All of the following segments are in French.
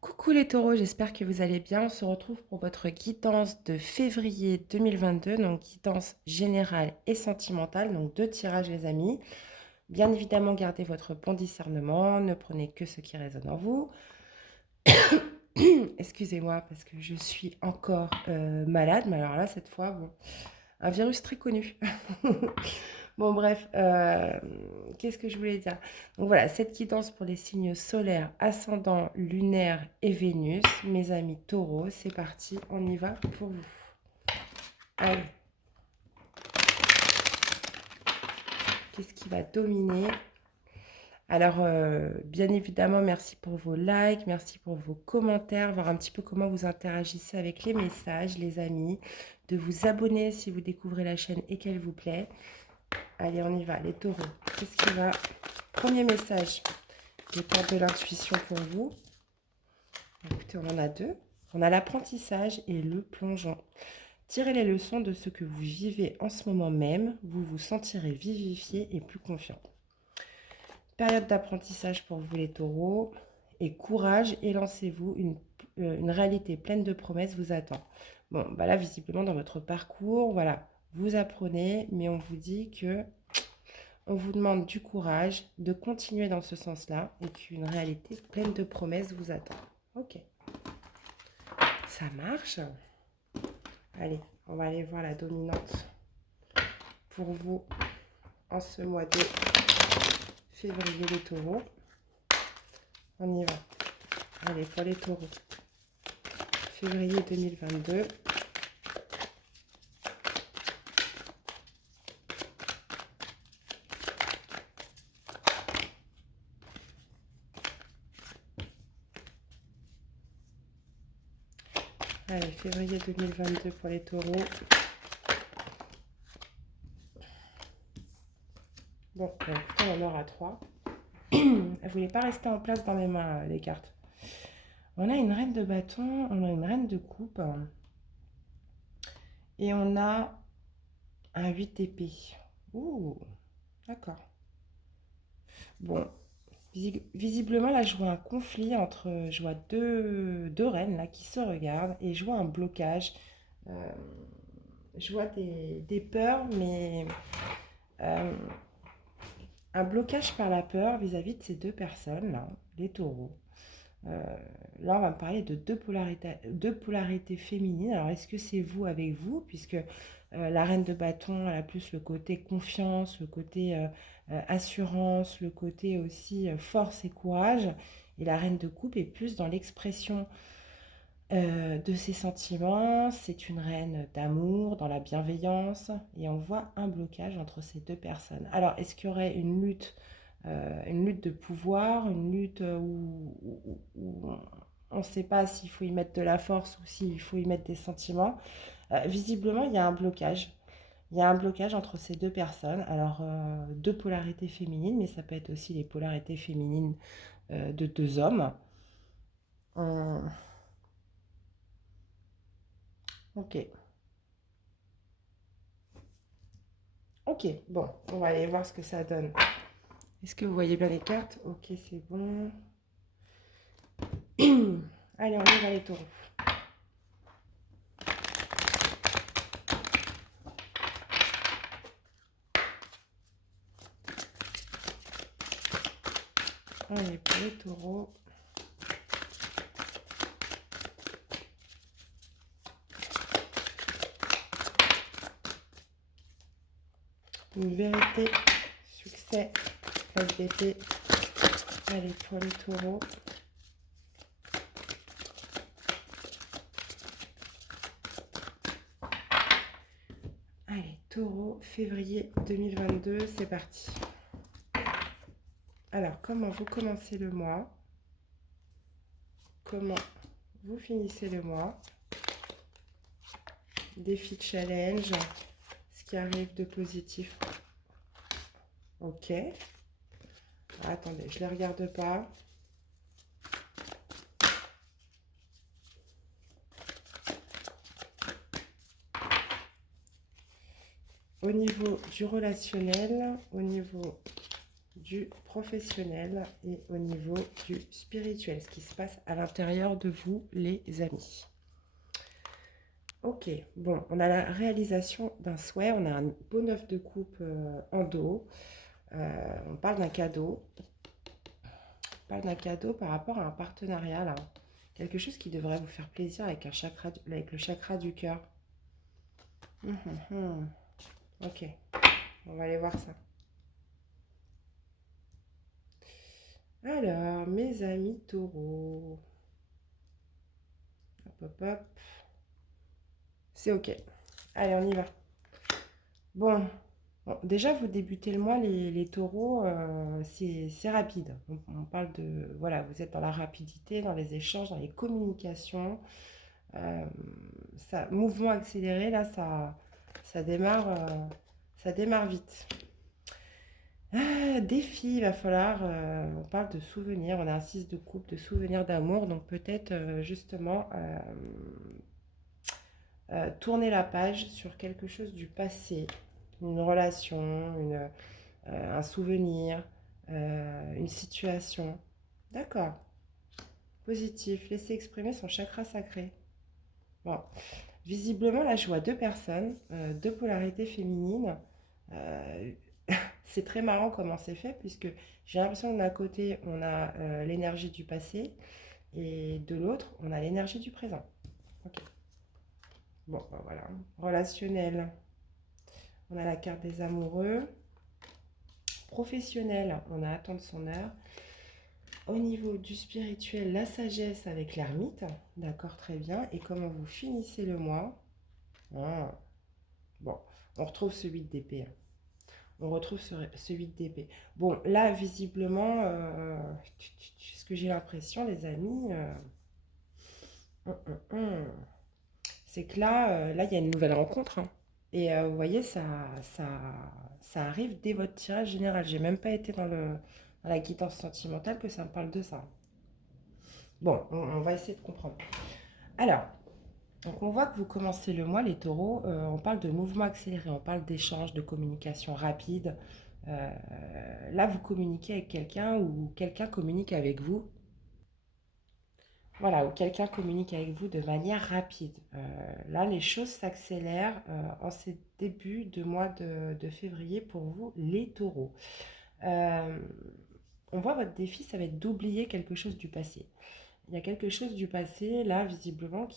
Coucou les taureaux, j'espère que vous allez bien. On se retrouve pour votre guidance de février 2022, donc guidance générale et sentimentale, donc deux tirages les amis. Bien évidemment, gardez votre bon discernement, ne prenez que ce qui résonne en vous. Excusez-moi parce que je suis encore malade, mais alors là, cette fois, bon, un virus très connu. Bon, bref, qu'est-ce que je voulais dire? Donc voilà, cette guidance pour les signes solaires, ascendant, lunaire et Vénus. Mes amis taureaux, c'est parti, on y va pour vous. Allez, qu'est-ce qui va dominer? Alors, bien évidemment, merci pour vos likes, merci pour vos commentaires, voir un petit peu comment vous interagissez avec les messages, les amis, de vous abonner si vous découvrez la chaîne et qu'elle vous plaît. Allez, on y va, les taureaux. Qu'est-ce qui va? Premier message, les cartes de l'intuition pour vous. Écoutez, on en a deux. On a l'apprentissage et le plongeon. Tirez les leçons de ce que vous vivez en ce moment même. Vous vous sentirez vivifié et plus confiant. Période d'apprentissage pour vous les taureaux. Et courage et lancez-vous. Une réalité pleine de promesses vous attend. Bon, bah là, visiblement, dans votre parcours, voilà, vous apprenez, mais on vous dit que on vous demande du courage, de continuer dans ce sens-là et qu'une réalité pleine de promesses vous attend. Ok, ça marche. Allez, on va aller voir la dominante pour vous en ce mois de février, les taureaux. On y va. Allez, pour les taureaux. Février 2022. Allez, février 2022 pour les taureaux. Bon, écoutez, on en aura 3. Elle ne voulait pas rester en place dans mes mains, les cartes. On a une reine de bâton, on a une reine de coupe. Et on a un 8 d'épée. Ouh, d'accord. Bon, visiblement, là, je vois un conflit entre... Je vois deux reines, là, qui se regardent. Et je vois un blocage. Euh, je vois des peurs, mais... euh, un blocage par la peur vis-à-vis de ces deux personnes, là, les taureaux. Euh, Là, on va me parler de deux polarités féminines. Alors, est-ce que c'est vous avec vous, puisque la reine de bâton, elle a plus le côté confiance, le côté assurance, le côté aussi force et courage, et la reine de coupe est plus dans l'expression de ses sentiments. C'est une reine d'amour, dans la bienveillance, et on voit un blocage entre ces deux personnes. Alors, est-ce qu'il y aurait une lutte de pouvoir, une lutte où on ne sait pas s'il faut y mettre de la force ou s'il faut y mettre des sentiments? Visiblement, il y a un blocage. Il y a un blocage entre ces deux personnes. Alors, deux polarités féminines, mais ça peut être aussi les polarités féminines de deux hommes. Hum, ok. Ok, bon, on va aller voir ce que ça donne. Est-ce que vous voyez bien les cartes? Ok, c'est bon. Allez, on y va les taureaux. Allez, pour les taureaux. Une vérité, succès, face d'épée. Allez, pour les taureaux. Allez, taureau, février 2022, c'est parti. Alors, comment vous commencez le mois? Comment vous finissez le mois? Défi challenge, ce qui arrive de positif. Ok. Attendez, je ne les regarde pas. Au niveau du relationnel, au niveau du professionnel et au niveau du spirituel, ce qui se passe à l'intérieur de vous, les amis. Ok, bon, on a la réalisation d'un souhait, on a un beau neuf de coupe en dos. On parle d'un cadeau. On parle d'un cadeau par rapport à un partenariat là. Quelque chose qui devrait vous faire plaisir avec, avec le chakra du cœur. Hum. Ok, on va aller voir ça. Alors, mes amis taureaux. Hop, hop, hop. C'est ok. Allez, on y va. Bon, déjà, vous débutez le mois, les taureaux, c'est rapide. On parle de, voilà, vous êtes dans la rapidité, dans les échanges, dans les communications. Euh, mouvement accéléré, là, ça démarre vite. Défi, il va falloir, on parle de souvenirs, on a un 6 de coupe, de souvenirs d'amour, donc peut-être justement tourner la page sur quelque chose du passé, une relation, un souvenir, une situation. D'accord, positif, laisser exprimer son chakra sacré. Bon, visiblement, là, je vois deux personnes, deux polarités féminines. Euh, c'est très marrant comment c'est fait, puisque j'ai l'impression que d'un côté, on a l'énergie du passé, et de l'autre, on a l'énergie du présent. Ok. Bon, ben voilà. Relationnel, on a la carte des amoureux. Professionnel, on a attendre son heure. Au niveau du spirituel, la sagesse avec l'ermite. D'accord, très bien. Et comment vous finissez le mois? Ah, bon, on retrouve ce 8 d'épée. On retrouve ce 8 d'épée. Bon, là, visiblement, ce que j'ai l'impression, les amis, hum, hum, hum, c'est que là, là, il y a une nouvelle rencontre, hein. Et vous voyez, ça arrive dès votre tirage général. J'ai même pas été dans la guidance sentimentale que ça me parle de ça. Bon, on va essayer de comprendre. Alors, donc on voit que vous commencez le mois, les taureaux, on parle de mouvement accéléré, on parle d'échange, de communication rapide. Euh, Là, vous communiquez avec quelqu'un ou quelqu'un communique avec vous. Voilà, ou quelqu'un communique avec vous de manière rapide. Là, les choses s'accélèrent en ces débuts de mois de février pour vous, les taureaux. Euh, on voit votre défi, ça va être d'oublier quelque chose du passé. Il y a quelque chose du passé, là, visiblement,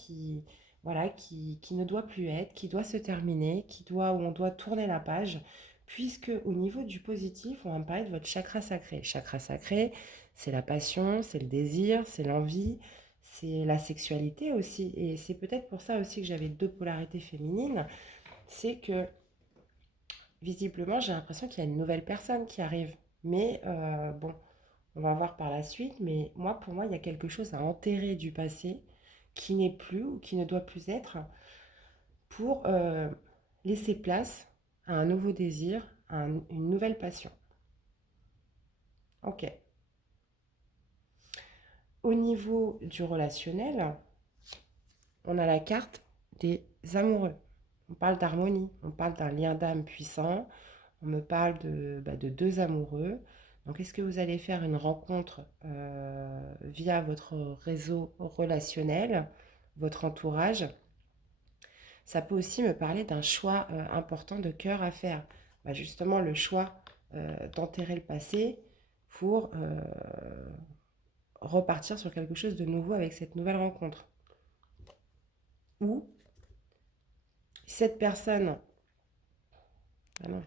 voilà, qui ne doit plus être, qui doit se terminer, où on doit tourner la page, puisque au niveau du positif, on va me parler de votre chakra sacré. Chakra sacré, c'est la passion, c'est le désir, c'est l'envie, c'est la sexualité aussi. Et c'est peut-être pour ça aussi que j'avais deux polarités féminines. C'est que, visiblement, j'ai l'impression qu'il y a une nouvelle personne qui arrive. Mais bon, on va voir par la suite, mais moi, pour moi, il y a quelque chose à enterrer du passé qui n'est plus ou qui ne doit plus être pour laisser place à un nouveau désir, une nouvelle passion. Ok. Au niveau du relationnel, on a la carte des amoureux. On parle d'harmonie, on parle d'un lien d'âme puissant, on me parle de deux amoureux. Donc, est-ce que vous allez faire une rencontre via votre réseau relationnel, votre entourage? Ça peut aussi me parler d'un choix important de cœur à faire. Justement, le choix d'enterrer le passé pour repartir sur quelque chose de nouveau avec cette nouvelle rencontre. Ou cette personne... Ah non.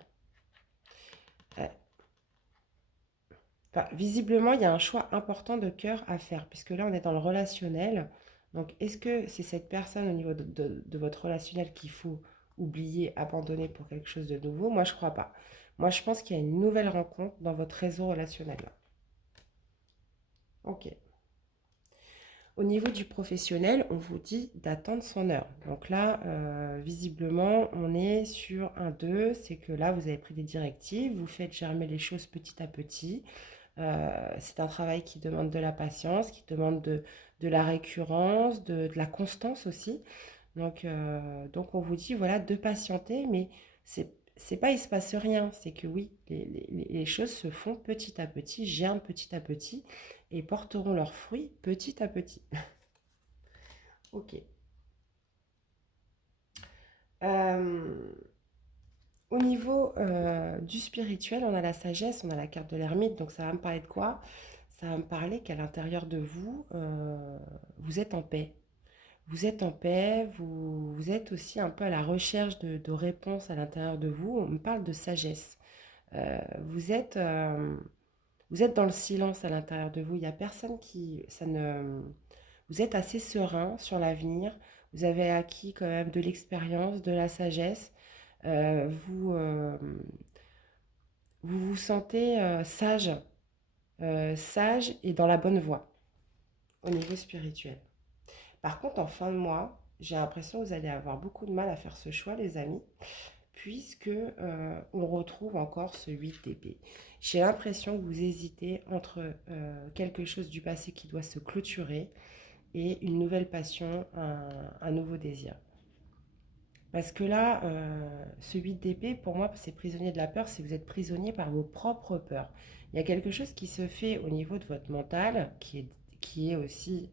Euh, Enfin, visiblement, il y a un choix important de cœur à faire, puisque là, on est dans le relationnel. Donc, est-ce que c'est cette personne au niveau de votre relationnel qu'il faut oublier, abandonner pour quelque chose de nouveau? Moi, je ne crois pas. Moi, je pense qu'il y a une nouvelle rencontre dans votre réseau relationnel. Ok. Au niveau du professionnel, on vous dit d'attendre son heure. Donc là, visiblement, on est sur un 2. C'est que là, vous avez pris des directives, vous faites germer les choses petit à petit. C'est un travail qui demande de la patience, qui demande de la récurrence, de la constance aussi. Donc on vous dit voilà de patienter, mais c'est pas il se passe rien, c'est que oui, les choses se font petit à petit, germent petit à petit et porteront leurs fruits petit à petit. Ok. Euh, Au niveau du spirituel, on a la sagesse, on a la carte de l'ermite, donc ça va me parler de quoi? Ça va me parler qu'à l'intérieur de vous, vous êtes en paix. Vous êtes en paix, vous êtes aussi un peu à la recherche de réponses à l'intérieur de vous. On me parle de sagesse. Vous êtes, vous êtes dans le silence à l'intérieur de vous. Il n'y a personne qui... Ça ne, vous êtes assez serein sur l'avenir. Vous avez acquis quand même de l'expérience, de la sagesse. Vous vous sentez sage, sage et dans la bonne voie au niveau spirituel. Par contre, en fin de mois, j'ai l'impression que vous allez avoir beaucoup de mal à faire ce choix, les amis, puisque on retrouve encore ce 8 d'épée. J'ai l'impression que vous hésitez entre quelque chose du passé qui doit se clôturer et une nouvelle passion, un nouveau désir. Parce que là, ce 8 d'épée, pour moi, c'est prisonnier de la peur, c'est que vous êtes prisonnier par vos propres peurs. Il y a quelque chose qui se fait au niveau de votre mental, qui est aussi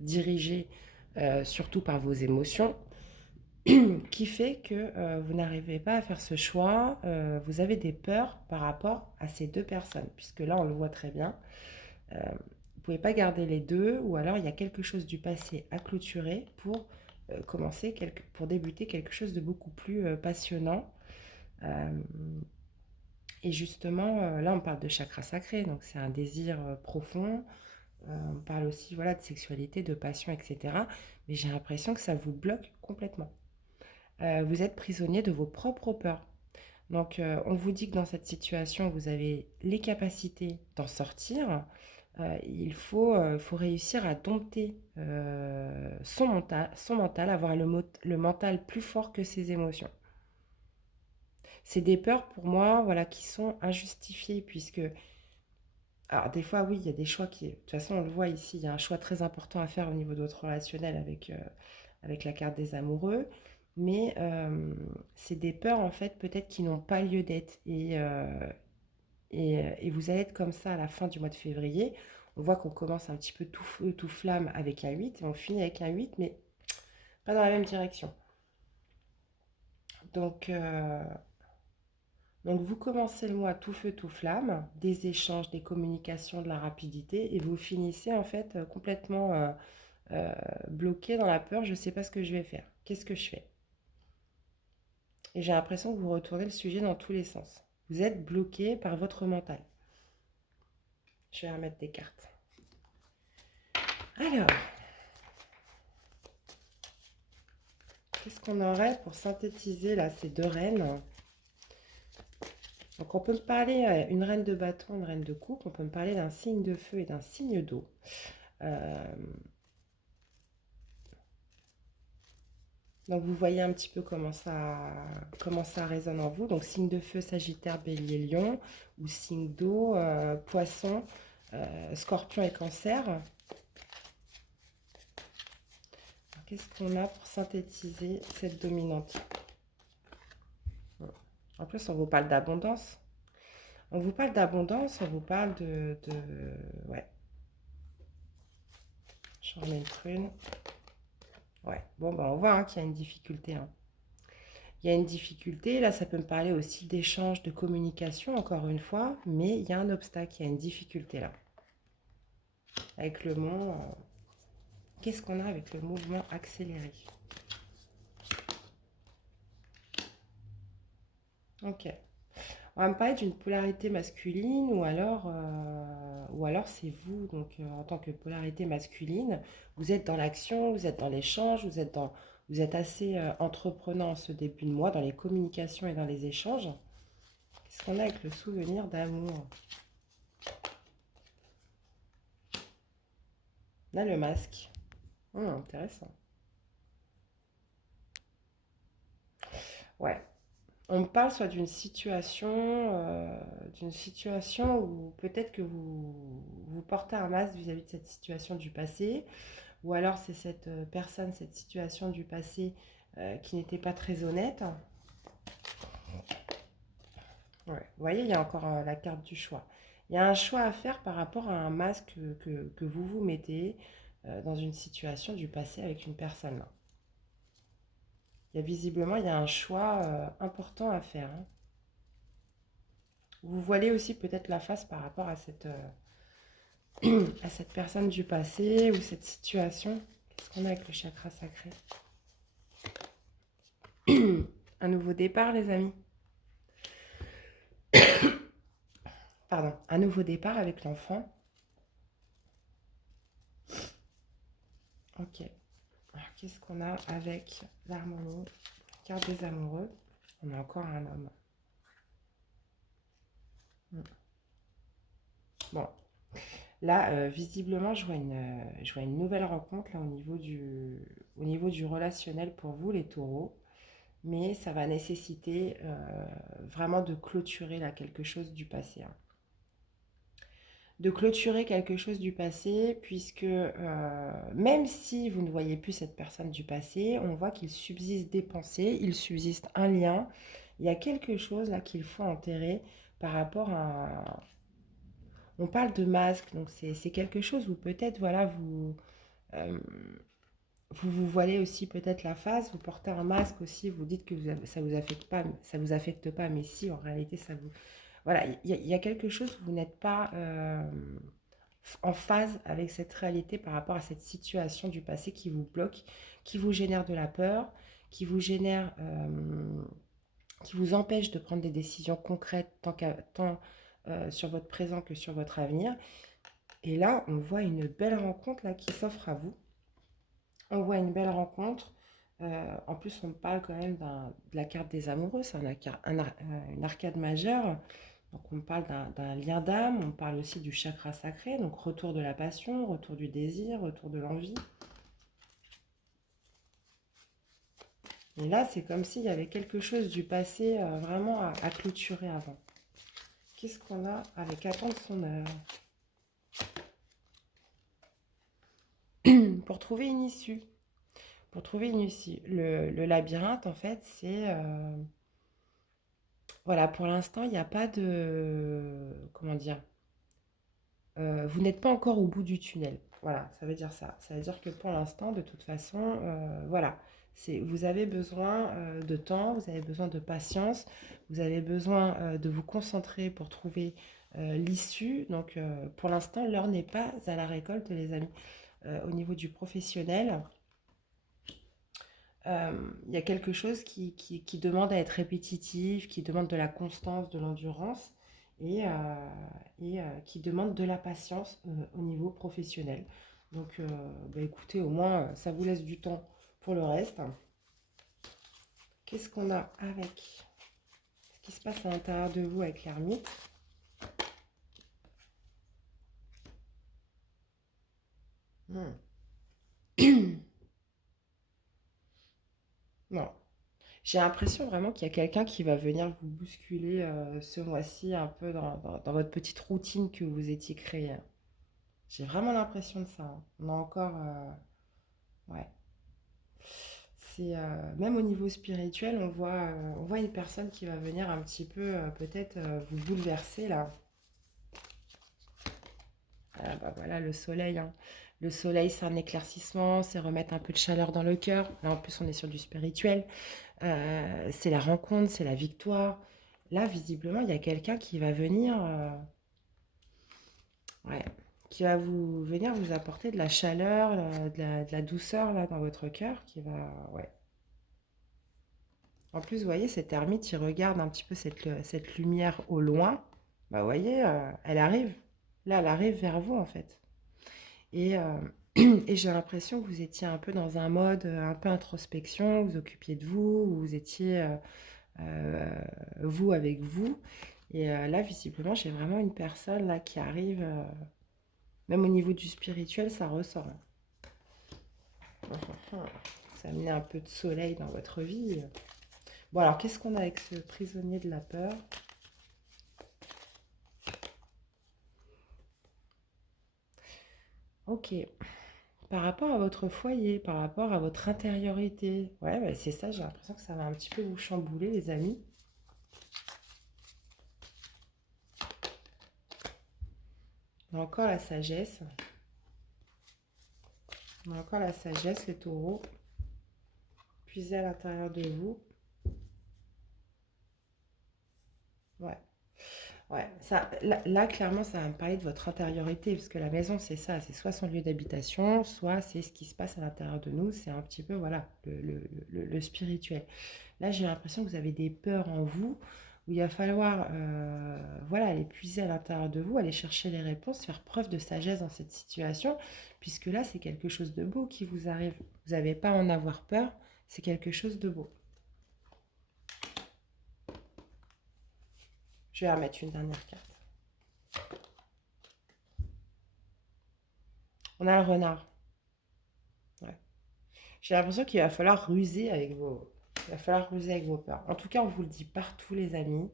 dirigé surtout par vos émotions, qui fait que vous n'arrivez pas à faire ce choix. Vous avez des peurs par rapport à ces deux personnes, puisque là, on le voit très bien. Vous ne pouvez pas garder les deux, ou alors il y a quelque chose du passé à clôturer pour pour débuter quelque chose de beaucoup plus passionnant. Euh, et justement, là, on parle de chakra sacré, donc c'est un désir profond. On parle aussi voilà, de sexualité, de passion, etc. Mais j'ai l'impression que ça vous bloque complètement. Vous êtes prisonnier de vos propres peurs. Donc, on vous dit que dans cette situation, vous avez les capacités d'en sortir. Il faut réussir à dompter son mental, avoir le mental plus fort que ses émotions. C'est des peurs pour moi voilà, qui sont injustifiées, puisque alors, des fois, oui, il y a des choix qui... De toute façon, on le voit ici, il y a un choix très important à faire au niveau de votre relationnel avec la carte des amoureux. Mais c'est des peurs, en fait, peut-être qui n'ont pas lieu d'être. Et vous allez être comme ça à la fin du mois de février. On voit qu'on commence un petit peu tout feu, tout flamme avec un 8 et on finit avec un 8, mais pas dans la même direction. Donc, Donc vous commencez le mois tout feu, tout flamme, des échanges, des communications, de la rapidité, et vous finissez en fait complètement bloqué dans la peur, je ne sais pas ce que je vais faire, qu'est-ce que je fais? Et j'ai l'impression que vous retournez le sujet dans tous les sens. Vous êtes bloqué par votre mental. Je vais remettre des cartes. Alors, qu'est-ce qu'on aurait pour synthétiser là ces deux reines? Donc on peut me parler une reine de bâton, une reine de coupe, on peut me parler d'un signe de feu et d'un signe d'eau. Euh, Donc vous voyez un petit peu comment ça résonne en vous. Donc signe de feu, Sagittaire, Bélier, Lion, ou signe d'eau, Poisson, Scorpion et Cancer. Qu'est-ce qu'on a pour synthétiser cette dominante? En plus, on vous parle d'abondance. On vous parle d'abondance, on vous parle Ouais, j'en remets une prune. Ouais, bon, ben on voit hein, qu'il y a une difficulté. Hein. Il y a une difficulté, là ça peut me parler aussi d'échange, de communication, encore une fois, mais il y a un obstacle, il y a une difficulté là. Avec le mot, qu'est-ce qu'on a avec le mouvement accéléré? Ok. On va me parler d'une polarité masculine ou alors c'est vous, donc en tant que polarité masculine, vous êtes dans l'action, vous êtes dans l'échange, vous êtes assez entreprenant en ce début de mois dans les communications et dans les échanges. Qu'est-ce qu'on a avec le souvenir d'amour? Là, le masque. Intéressant. Ouais. On me parle soit d'une situation où peut-être que vous portez un masque vis-à-vis de cette situation du passé, ou alors c'est cette personne, cette situation du passé qui n'était pas très honnête. Ouais. Vous voyez, il y a encore la carte du choix. Il y a un choix à faire par rapport à un masque que vous vous mettez dans une situation du passé avec une personne là. Il y a visiblement, il y a un choix important à faire, hein. Vous voilez aussi peut-être la face par rapport à cette personne du passé ou cette situation. Qu'est-ce qu'on a avec le chakra sacré? Un nouveau départ, les amis. Pardon, un nouveau départ avec l'enfant. Ok. Alors, qu'est-ce qu'on a avec l'harmonie? Carte des amoureux. On a encore un homme. Hmm. Bon, là, visiblement, je vois une nouvelle rencontre là, au niveau du relationnel pour vous, les taureaux. Mais ça va nécessiter vraiment de clôturer là, quelque chose du passé, hein. De clôturer quelque chose du passé, puisque même si vous ne voyez plus cette personne du passé, on voit qu'il subsiste des pensées, il subsiste un lien, il y a quelque chose là qu'il faut enterrer par rapport à... On parle de masque, donc c'est quelque chose où peut-être, voilà, euh, vous voilez aussi peut-être la face, vous portez un masque aussi, vous dites que ça vous affecte pas, ça vous affecte pas, mais si, en réalité, ça vous... Voilà, il y a quelque chose où vous n'êtes pas en phase avec cette réalité par rapport à cette situation du passé qui vous bloque, qui vous génère de la peur, qui vous génère, qui vous empêche de prendre des décisions concrètes tant sur votre présent que sur votre avenir. Et là, on voit une belle rencontre là qui s'offre à vous. On voit une belle rencontre. En plus, on parle quand même de la carte des amoureux. C'est une arcade majeure. Donc, on parle d'un lien d'âme. On parle aussi du chakra sacré. Donc, retour de la passion, retour du désir, retour de l'envie. Et là, c'est comme s'il y avait quelque chose du passé vraiment à clôturer avant. Qu'est-ce qu'on a avec attendre son heure? Pour trouver une issue. Pour trouver une issue. Le labyrinthe, en fait, c'est... voilà, pour l'instant, il n'y a pas de... Comment dire? Vous n'êtes pas encore au bout du tunnel. Voilà, ça veut dire ça. Ça veut dire que pour l'instant, de toute façon, voilà, vous avez besoin de temps, vous avez besoin de patience, vous avez besoin de vous concentrer pour trouver l'issue. Donc, pour l'instant, l'heure n'est pas à la récolte, les amis. Au niveau du professionnel, il y a quelque chose qui demande à être répétitif, qui demande de la constance, de l'endurance et qui demande de la patience au niveau professionnel. Donc, bah, écoutez, au moins, ça vous laisse du temps pour le reste. Qu'est-ce qu'on a avec ce qui se passe à l'intérieur de vous avec l'ermite? Hmm. Non. J'ai l'impression vraiment qu'il y a quelqu'un qui va venir vous bousculer ce mois-ci un peu dans votre petite routine que vous étiez créée. J'ai vraiment l'impression de ça, hein. On a encore... ouais. C'est, même au niveau spirituel, on voit une personne qui va venir un petit peu peut-être vous bouleverser là. Ah, bah voilà le soleil, hein. Le soleil, c'est un éclaircissement, c'est remettre un peu de chaleur dans le cœur. Là, en plus, on est sur du spirituel. C'est la rencontre, c'est la victoire. Là, visiblement, il y a quelqu'un qui va venir, ouais, qui va venir vous apporter de la chaleur, de la douceur là dans votre cœur, qui va, ouais. En plus, vous voyez, cette ermite, il regarde un petit peu cette lumière au loin. Bah, vous voyez, elle arrive. Là, elle arrive vers vous, en fait. Et, et j'ai l'impression que vous étiez un peu dans un mode un peu introspection, vous occupiez de vous, vous étiez euh, vous avec vous. Et là, visiblement, j'ai vraiment une personne là qui arrive, même au niveau du spirituel, ça ressort, hein. Ça a amené un peu de soleil dans votre vie. Bon, alors, qu'est-ce qu'on a avec ce prisonnier de la peur? Ok. Par rapport à votre foyer, par rapport à votre intériorité. Ouais, bah, c'est ça, j'ai l'impression que ça va un petit peu vous chambouler, les amis. On a encore la sagesse. On a encore la sagesse, les taureaux. Puisez à l'intérieur de vous. Ouais. Ouais, ça, là, clairement, ça va me parler de votre intériorité, parce que la maison, c'est ça, c'est soit son lieu d'habitation, soit c'est ce qui se passe à l'intérieur de nous, c'est un petit peu, voilà, le spirituel. Là, j'ai l'impression que vous avez des peurs en vous, où il va falloir, voilà, aller puiser à l'intérieur de vous, aller chercher les réponses, faire preuve de sagesse dans cette situation, puisque là, c'est quelque chose de beau qui vous arrive. Vous n'avez pas à en avoir peur, c'est quelque chose de beau. Je vais remettre une dernière carte. On a le renard. Ouais. J'ai l'impression qu'il va falloir ruser avec vos... Il va falloir ruser avec vos peurs. En tout cas, on vous le dit partout, les amis.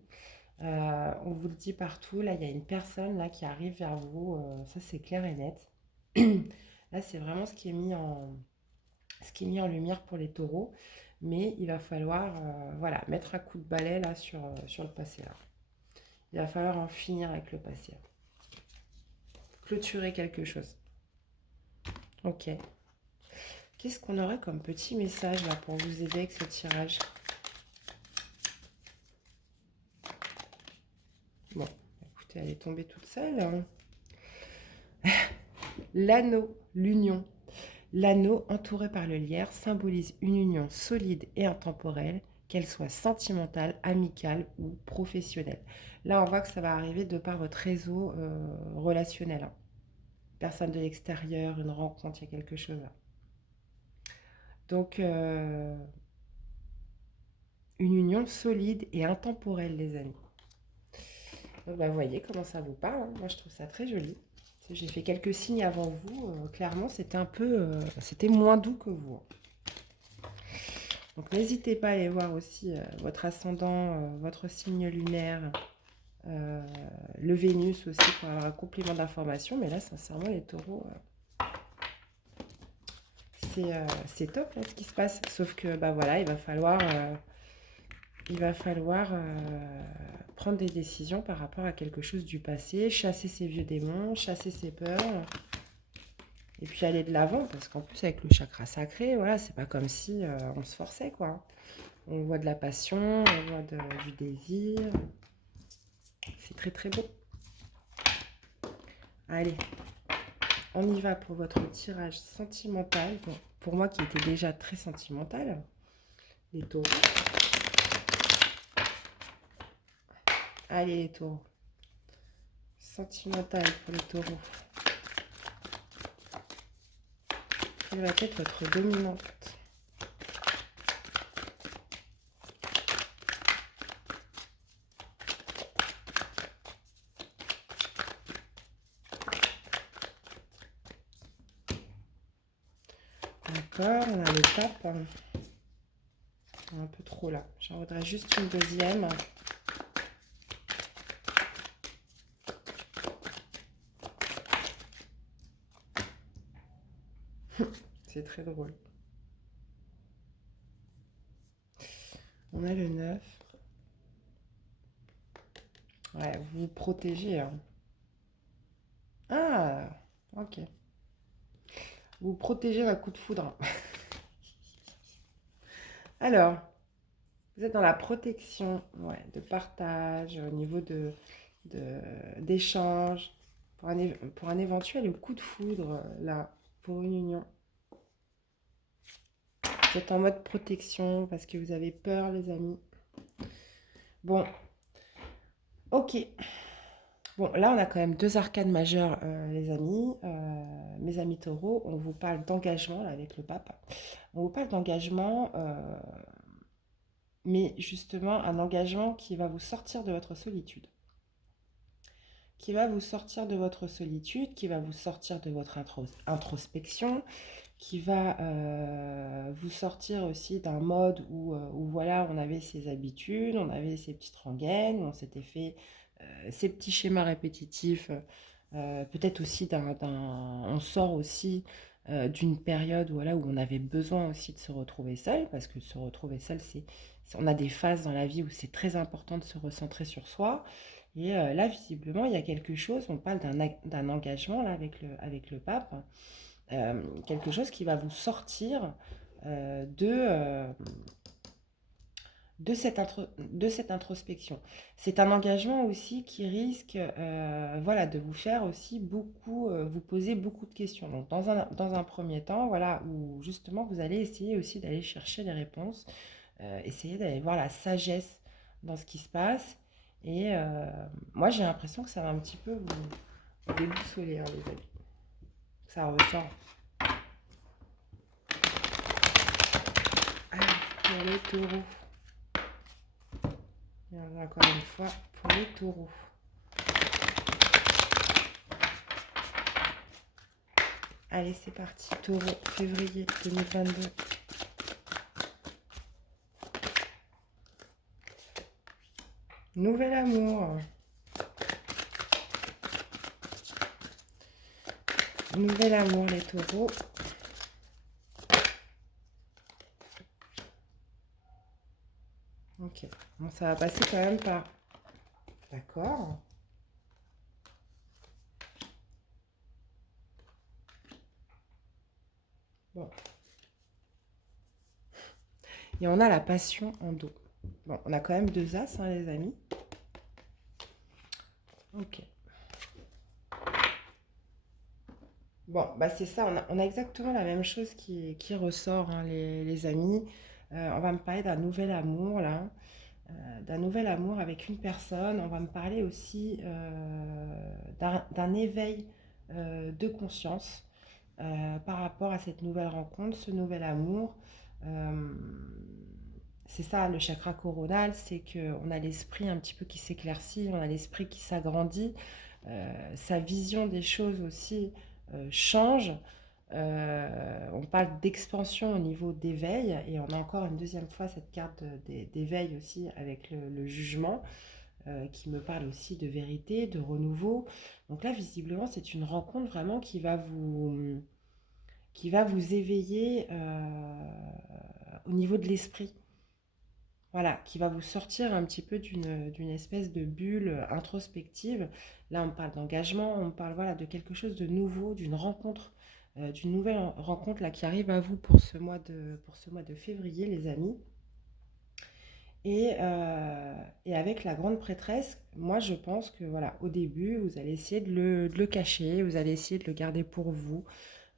On vous le dit partout. Là, il y a une personne là qui arrive vers vous. Ça, c'est clair et net. Là, c'est vraiment ce qui est mis en lumière pour les taureaux. Mais il va falloir voilà, mettre un coup de balai là sur le passé. Là. Il va falloir en finir avec le passé. Clôturer quelque chose. Ok. Qu'est-ce qu'on aurait comme petit message là pour vous aider avec ce tirage? Bon, écoutez, elle est tombée toute seule. Hein. L'anneau, l'union. L'anneau entouré par le lierre symbolise une union solide et intemporelle, qu'elle soit sentimentale, amicale ou professionnelle. Là, on voit que ça va arriver de par votre réseau relationnel. Hein. Personne de l'extérieur, une rencontre, il y a quelque chose là. Donc, une union solide et intemporelle, les amis. Donc, bah, vous voyez comment ça vous parle. Hein. Moi, je trouve ça très joli. J'ai fait quelques signes avant vous. Clairement, c'était un peu... c'était moins doux que vous. Donc, n'hésitez pas à aller voir aussi votre ascendant, votre signe lunaire, euh, le Vénus aussi pour avoir un complément d'information. Mais là, sincèrement, les taureaux, c'est top là, ce qui se passe. Sauf que, bah voilà, il va falloir prendre des décisions par rapport à quelque chose du passé, chasser ses vieux démons, chasser ses peurs, et puis aller de l'avant, parce qu'en plus avec le chakra sacré, voilà, c'est pas comme si on se forçait, quoi. On voit de la passion, on voit du désir, c'est très très beau. Allez, on y va pour votre tirage sentimental, bon, pour moi qui était déjà très sentimental, les taureaux. Allez les taureaux. Sentimental pour les taureaux. Quelle va être votre dominante? D'accord, on a le pape. Un peu trop là. J'en voudrais juste une deuxième. C'est très drôle. On a le 9. Ouais, vous vous protégez. Hein. Ah, ok. Vous vous protégez d'un coup de foudre. Alors, vous êtes dans la protection, ouais, de partage, au niveau d'échange, pour un éventuel coup de foudre, là, pour une union. Vous êtes en mode protection parce que vous avez peur, les amis. Bon, ok. Bon, là, on a quand même deux arcanes majeures, les amis. Mes amis taureaux, on vous parle d'engagement, là, avec le pape. On vous parle d'engagement, mais justement, un engagement qui va vous sortir de votre solitude. Qui va vous sortir de votre solitude, qui va vous sortir de votre introspection, qui va vous sortir aussi d'un mode où, voilà, on avait ses habitudes, on avait ses petites rengaines, on s'était fait ces petits schémas répétitifs, peut-être aussi on sort aussi d'une période voilà, où on avait besoin aussi de se retrouver seul, parce que se retrouver seul, on a des phases dans la vie où c'est très important de se recentrer sur soi, Et là, visiblement, il y a quelque chose, on parle d'un engagement là, avec le pape, quelque chose qui va vous sortir de cette introspection. C'est un engagement aussi qui risque voilà, de vous faire aussi beaucoup, vous poser beaucoup de questions. Donc dans un premier temps, voilà, où justement vous allez essayer aussi d'aller chercher les réponses, essayer d'aller voir la sagesse dans ce qui se passe. Et moi j'ai l'impression que ça va un petit peu vous déboussoler, hein, les amis. Ça ressort. Ah, pour les taureaux. Et encore une fois, pour les taureaux. Allez, c'est parti. Taureau, février 2022. Nouvel amour. Nouvel amour, les taureaux. Ok. Bon, ça va passer quand même par... D'accord. Bon. Et on a la passion en dos. Bon, on a quand même deux as, hein, les amis. Ok. Bon, bah c'est ça, on a exactement la même chose qui ressort, hein, les amis. On va me parler d'un nouvel amour, là. D'un nouvel amour avec une personne. On va me parler aussi d'un éveil de conscience par rapport à cette nouvelle rencontre, ce nouvel amour. Euh, c'est ça, le chakra coronal, c'est qu'on a l'esprit un petit peu qui s'éclaircit, on a l'esprit qui s'agrandit, sa vision des choses aussi change. On parle d'expansion au niveau d'éveil et on a encore une deuxième fois cette carte d'éveil aussi avec le jugement qui me parle aussi de vérité, de renouveau. Donc là, visiblement, c'est une rencontre vraiment qui va vous éveiller au niveau de l'esprit. Voilà, qui va vous sortir un petit peu d'une espèce de bulle introspective. Là, on parle d'engagement, on parle voilà, de quelque chose de nouveau, d'une rencontre, d'une nouvelle rencontre là, qui arrive à vous pour ce mois de février, les amis. Et avec la grande prêtresse, moi je pense que voilà, au début, vous allez essayer de le cacher, vous allez essayer de le garder pour vous.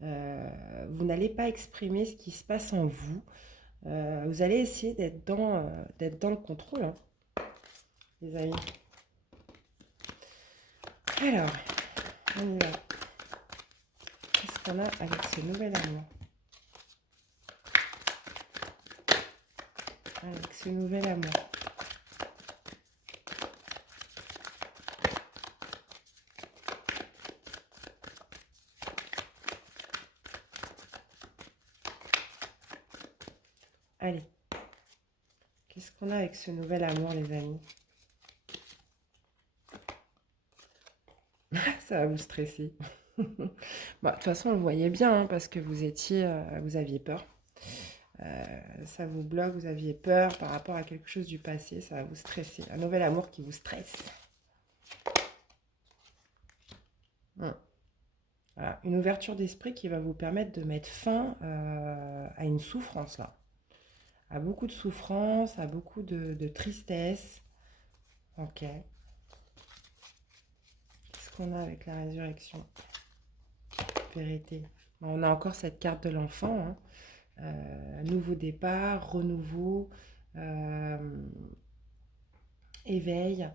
Vous n'allez pas exprimer ce qui se passe en vous. Vous allez essayer d'être dans le contrôle, hein, les amis. Alors, on y va. Qu'est-ce qu'on a avec ce nouvel amour? Avec ce nouvel amour. Allez, qu'est-ce qu'on a avec ce nouvel amour, les amis? Ça va vous stresser. Bah, de toute façon, on le voyait bien, hein, parce que vous aviez peur. Ça vous bloque, vous aviez peur par rapport à quelque chose du passé, ça va vous stresser. Un nouvel amour qui vous stresse. Hum. Voilà. Une ouverture d'esprit qui va vous permettre de mettre fin à une souffrance là. À beaucoup de souffrance, à beaucoup de tristesse. Ok. Qu'est-ce qu'on a avec la résurrection? Vérité. Bon, on a encore cette carte de l'enfant, hein. Nouveau départ, renouveau, euh, éveil.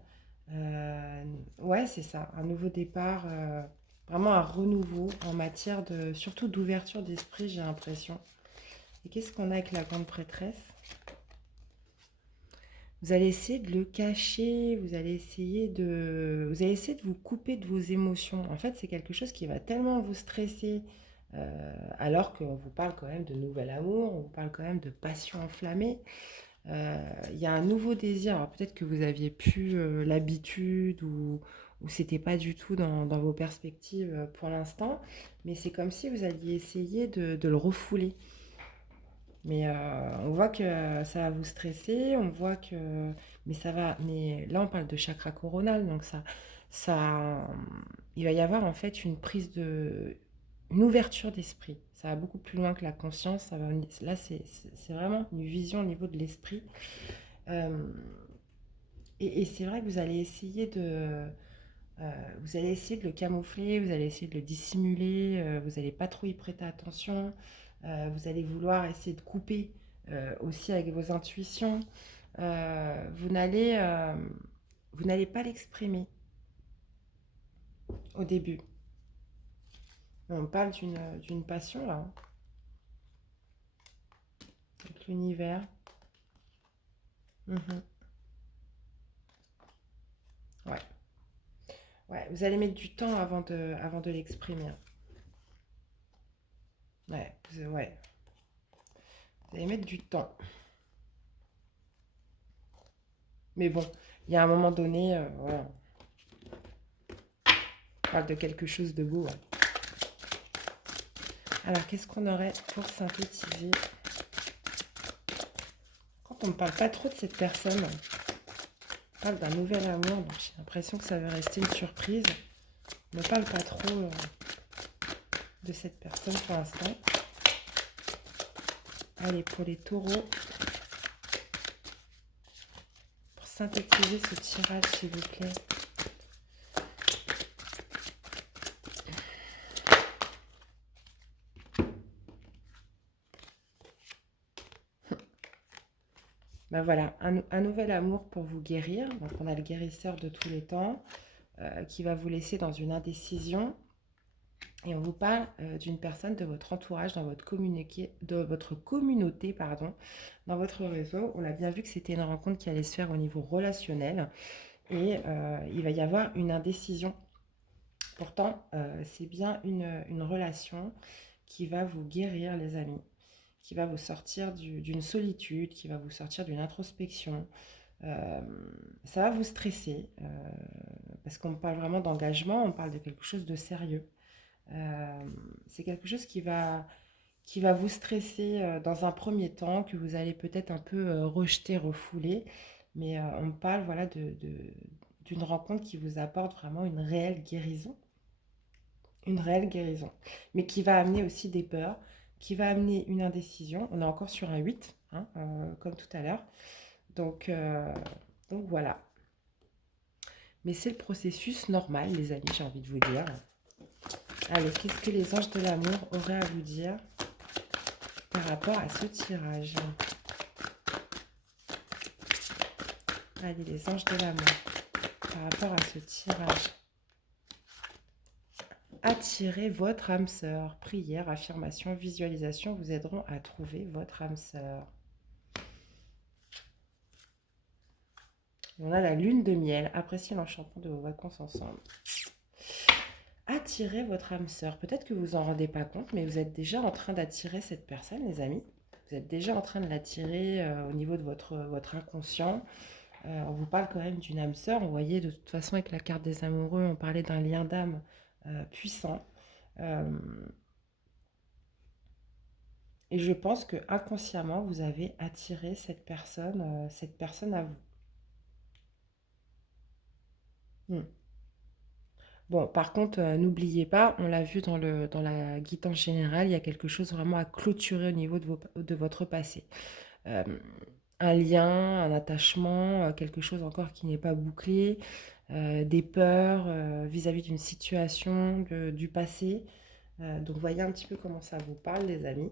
Ouais, c'est ça, un nouveau départ, vraiment un renouveau en matière de, surtout d'ouverture d'esprit, j'ai l'impression. Et qu'est-ce qu'on a avec la grande prêtresse? Vous allez essayer de le cacher, vous allez essayer de vous couper de vos émotions. En fait, c'est quelque chose qui va tellement vous stresser, alors qu'on vous parle quand même de nouvel amour, on vous parle quand même de passion enflammée. Il y a un nouveau désir. Alors peut-être que vous aviez plus l'habitude ou c'était pas du tout dans vos perspectives pour l'instant, mais c'est comme si vous alliez essayer de le refouler. Mais on voit que ça va vous stresser, on voit que... Mais ça va... Mais là, on parle de chakra coronal, donc ça, il va y avoir en fait une prise de... Une ouverture d'esprit. Ça va beaucoup plus loin que la conscience. Là, c'est vraiment une vision au niveau de l'esprit. Euh, et c'est vrai que vous allez essayer de le camoufler, vous allez essayer de le dissimuler, vous n'allez pas trop y prêter attention, vous allez vouloir essayer de couper aussi avec vos intuitions. Euh, vous n'allez euh, vous n'allez pas l'exprimer au début. On parle d'une passion là, hein, avec l'univers. Mhm. Ouais. Ouais, vous allez mettre du temps avant de l'exprimer, hein. Ouais, vous allez mettre du temps. Mais bon, il y a un moment donné, voilà, on parle de quelque chose de beau, ouais. Alors, qu'est-ce qu'on aurait pour synthétiser? Quand on ne parle pas trop de cette personne, on parle d'un nouvel amour, donc j'ai l'impression que ça va rester une surprise. On ne parle pas trop de cette personne pour l'instant. Allez, pour les taureaux, pour synthétiser ce tirage, s'il vous plaît. Ben voilà, un nouvel amour pour vous guérir. Donc on a le guérisseur de tous les temps qui va vous laisser dans une indécision. Et on vous parle d'une personne de votre entourage, de votre communauté, pardon, dans votre réseau. On a bien vu que c'était une rencontre qui allait se faire au niveau relationnel et il va y avoir une indécision. Pourtant, c'est bien une relation qui va vous guérir, les amis, qui va vous sortir d'une solitude, qui va vous sortir d'une introspection. Euh, Ça va vous stresser parce qu'on parle vraiment d'engagement, on parle de quelque chose de sérieux. Euh, c'est quelque chose qui va vous stresser dans un premier temps, que vous allez peut-être un peu rejeter, refouler. Mais on parle voilà, d'une rencontre qui vous apporte vraiment une réelle guérison. Mais qui va amener aussi des peurs, qui va amener une indécision. On est encore sur un 8, hein, comme tout à l'heure. Donc, euh, donc voilà. Mais c'est le processus normal, les amis, j'ai envie de vous dire. Allez, qu'est-ce que les anges de l'amour auraient à vous dire par rapport à ce tirage? Allez, les anges de l'amour, par rapport à ce tirage. Attirez votre âme sœur. Prière, affirmation, visualisation vous aideront à trouver votre âme sœur. On a la lune de miel. Appréciez l'enchantement de vos vacances ensemble. Attirez votre âme sœur. Peut-être que vous en rendez pas compte, mais vous êtes déjà en train d'attirer cette personne, les amis. Vous êtes déjà en train de l'attirer au niveau de votre inconscient. On vous parle quand même d'une âme sœur. On voyait de toute façon avec la carte des amoureux, on parlait d'un lien d'âme puissant. Euh, et je pense que inconsciemment, vous avez attiré cette personne à vous. Hmm. Bon, par contre, n'oubliez pas, on l'a vu dans la guidance générale, il y a quelque chose vraiment à clôturer au niveau de votre passé. Euh, un lien, un attachement, quelque chose encore qui n'est pas bouclé, des peurs vis-à-vis d'une situation du passé. Donc voyez un petit peu comment ça vous parle, les amis.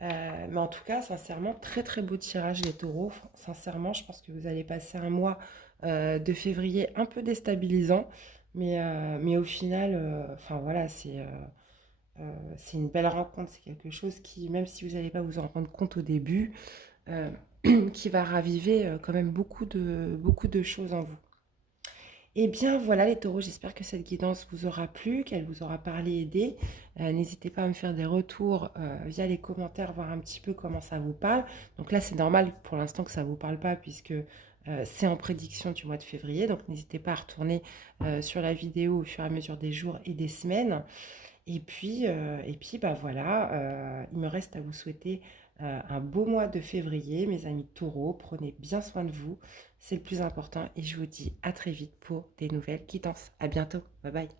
Mais en tout cas, sincèrement, très très beau tirage les taureaux. Sincèrement, je pense que vous allez passer un mois de février un peu déstabilisant. Mais au final, enfin voilà, c'est une belle rencontre. C'est quelque chose qui, même si vous n'allez pas vous en rendre compte au début, euh, qui va raviver quand même beaucoup de choses en vous. Eh bien voilà les taureaux, j'espère que cette guidance vous aura plu, qu'elle vous aura parlé, aidé. N'hésitez pas à me faire des retours via les commentaires, voir un petit peu comment ça vous parle. Donc là c'est normal pour l'instant que ça ne vous parle pas puisque c'est en prédiction du mois de février. Donc n'hésitez pas à retourner sur la vidéo au fur et à mesure des jours et des semaines. Bah voilà, il me reste à vous souhaiter un beau mois de février, mes amis taureaux. Prenez bien soin de vous, c'est le plus important. Et je vous dis à très vite pour des nouvelles quittances. À bientôt, bye bye.